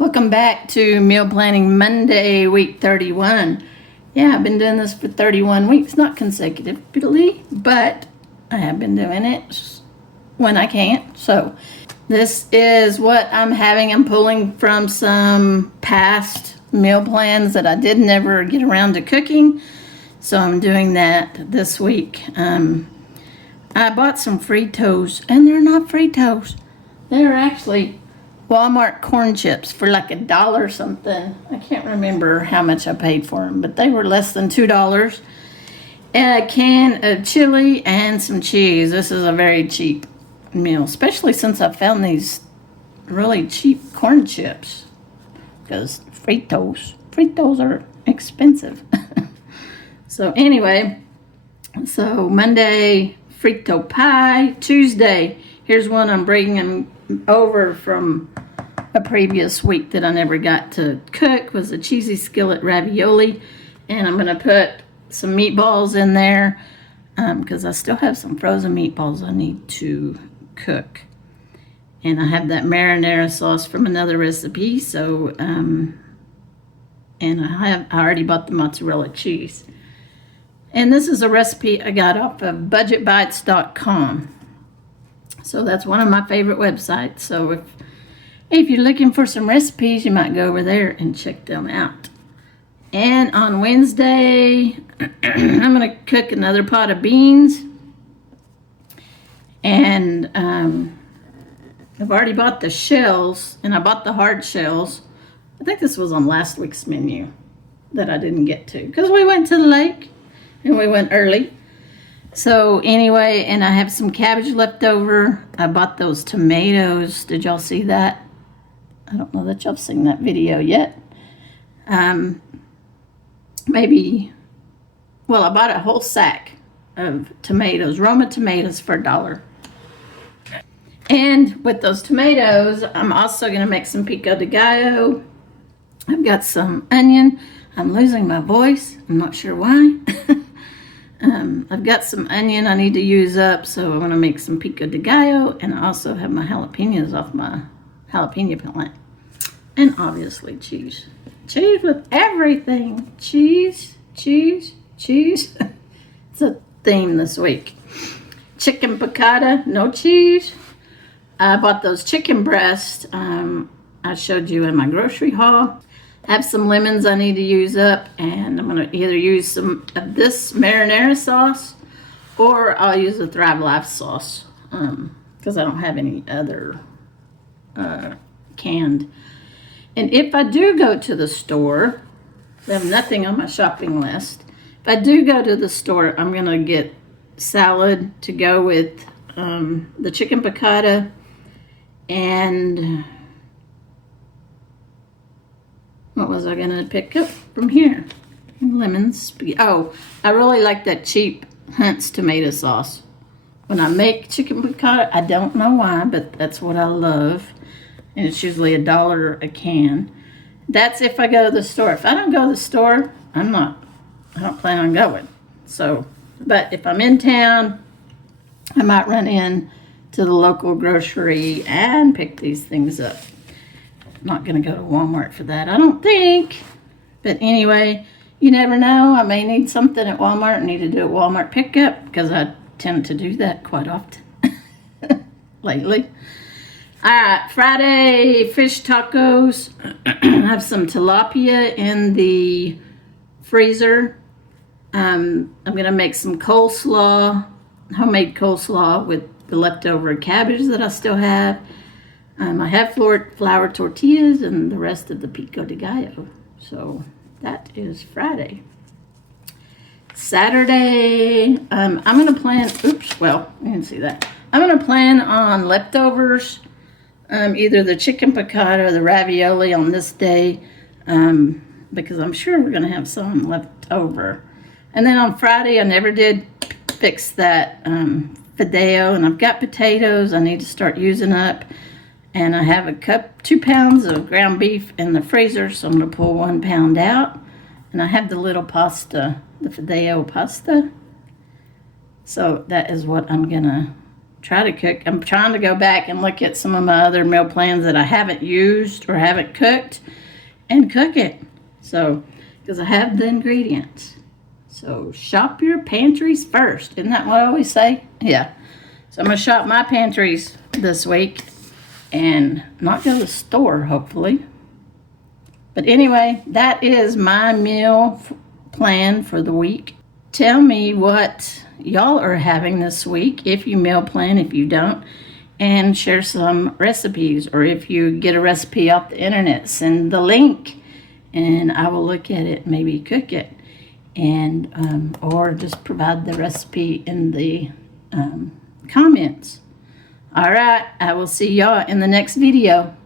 Welcome back to Meal Planning Monday, week 31. Yeah, I've been doing this for 31 weeks, not consecutively, but I have been doing it when I can. So this is what I'm having. I'm pulling from some past meal plans that I did never get around to cooking. So I'm doing that this week. I bought some Fritos, and they're not Fritos. They're actually Walmart corn chips for like $1 something. I can't remember how much I paid for them, but they were less than $2. And a can of chili and some cheese. This is a very cheap meal, especially since I found these really cheap corn chips. Because Fritos are expensive. So anyway, so Monday, Frito pie. Tuesday, here's one I'm bringing over from a previous week that I never got to cook, was a cheesy skillet ravioli. And I'm going to put some meatballs in there because I still have some frozen meatballs I need to cook. And I have that marinara sauce from another recipe. So, and I already bought the mozzarella cheese. And this is a recipe I got off of budgetbites.com. So that's one of my favorite websites. So if you're looking for some recipes, you might go over there and check them out. And on Wednesday, I'm going to cook another pot of beans. And I've already bought the shells, and I bought the hard shells. I think this was on last week's menu that I didn't get to because we went to the lake and we went early. So anyway, and I have some cabbage left over. I bought those tomatoes. Did y'all see that? I don't know that y'all have seen that video yet. Maybe, well, I bought a whole sack of tomatoes, Roma tomatoes for $1. And with those tomatoes, I'm also going to make some pico de gallo. I've got some onion. I'm losing my voice. I'm not sure why. I've got some onion I need to use up, so I'm going to make some pico de gallo, and I also have my jalapenos off my jalapeno plant. And obviously cheese. Cheese with everything. Cheese, cheese, cheese. It's a theme this week. Chicken piccata, no cheese. I bought those chicken breasts I showed you in my grocery haul. I have some lemons I need to use up, and I'm going to either use some of this marinara sauce or I'll use the Thrive Life sauce because I don't have any other canned. And if I do go to the store, I have nothing on my shopping list. If I do go to the store, I'm going to get salad to go with the chicken piccata and what was I going to pick up from here? Lemons. Oh, I really like that cheap Hunt's tomato sauce. When I make chicken piccata, I don't know why, but that's what I love. And it's usually $1 a can. That's if I go to the store. If I don't go to the store, I don't plan on going. So, but if I'm in town, I might run in to the local grocery and pick these things up. Not going to go to Walmart for that, I don't think. But anyway, you never know. I may need something at Walmart and need to do a Walmart pickup because I tend to do that quite often lately. All right, Friday fish tacos. I have some tilapia in the freezer. I'm going to make some coleslaw, homemade coleslaw with the leftover cabbage that I still have. I have flour tortillas and the rest of the pico de gallo. So that is Friday. Saturday, I'm going to plan, well, you can see that. I'm going to plan on leftovers, either the chicken piccata or the ravioli on this day, because I'm sure we're going to have some left over. And then on Friday, I never did fix that fideo, and I've got potatoes I need to start using up. And I have 2 pounds of ground beef in the freezer, so I'm going to pull 1 pound out. And I have the little pasta, the fideo pasta. So that is what I'm going to try to cook. I'm trying to go back and look at some of my other meal plans that I haven't used or haven't cooked and cook it. So, because I have the ingredients. So, shop your pantries first. Isn't that what I always say? Yeah. So, I'm going to shop my pantries this week and not go to the store, hopefully. But anyway, that is my meal plan for the week. Tell me what y'all are having this week, if you meal plan, if you don't, and share some recipes. Or if you get a recipe off the internet, send the link and I will look at it, maybe cook it, and or just provide the recipe in the comments. All right, I will see y'all in the next video.